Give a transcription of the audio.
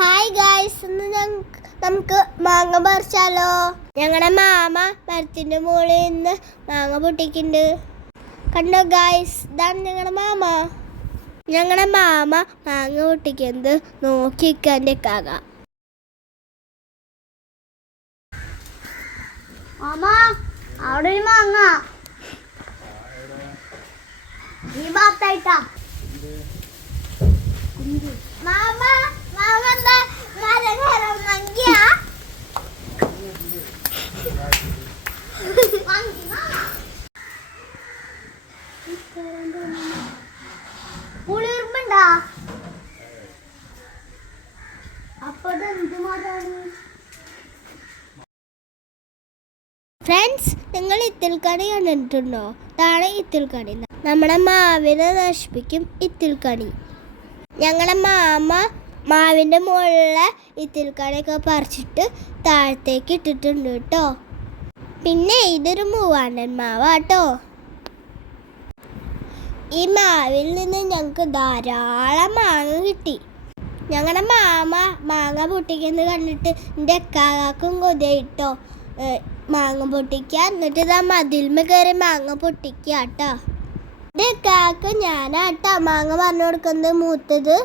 Hi guys, ഇന്ന് നമുക്ക് മാങ്ങ പറിച്ചാലോ. ഞങ്ങളുടെ മാമ മരത്തിൻ്റെ മുകളിൽ നിന്ന് മാങ്ങ പൊട്ടിക്കുന്നുണ്ട്. കണ്ടോ ഗായ്സ്, ഇതാണ് ഞങ്ങളുടെ മാമ മാങ്ങ പൊട്ടിക്കുന്നത് നോക്കിക്കാൻ്റെ കാക. അവിടെ ഒരു മാങ്ങ ഈ ഭാഗത്തായിട്ടാ. മാമ മാമ എന്താ മങ്ങിയാ? പുളിയുറുമ്പുണ്ടാ? അപ്പൊ എന്ത് മരാണ്? ഫ്രണ്ട്സ്, നിങ്ങൾ ഇത്തിൽക്കണി കണ്ടിട്ടുണ്ടോ? ഇതാണ് ഇത്തിൽക്കണി. നമ്മുടെ മാവിനെ നശിപ്പിക്കും ഇത്തിൽക്കണി. ഞങ്ങളുടെ മാമ മാവിൻ്റെ മുകളിലെ ഇത്തിൽക്കണിയൊക്കെ പറിച്ചിട്ട് താഴത്തേക്ക് ഇട്ടിട്ടുണ്ട് കേട്ടോ. പിന്നെ ഇതൊരു മൂവാണ്ടൻ മാവാട്ടോ. ഈ മാവിൽ നിന്ന് ഞങ്ങൾക്ക് ധാരാളം മാങ്ങ കിട്ടി. ഞങ്ങളുടെ മാമ മാങ്ങ പൊട്ടിക്കുന്നത് കണ്ടിട്ട് എൻ്റെ കാക്കും കൊതിയായിട്ടോ മാങ്ങ പൊട്ടിക്കുക. എന്നിട്ട് ഇതാ മതിൽമ കയറി മാങ്ങ പൊട്ടിക്കുക കേട്ടോ. എൻ്റെ കാക്ക ഞാനാട്ടോ മാങ്ങ പറഞ്ഞു കൊടുക്കുന്നത് മൂത്തത്.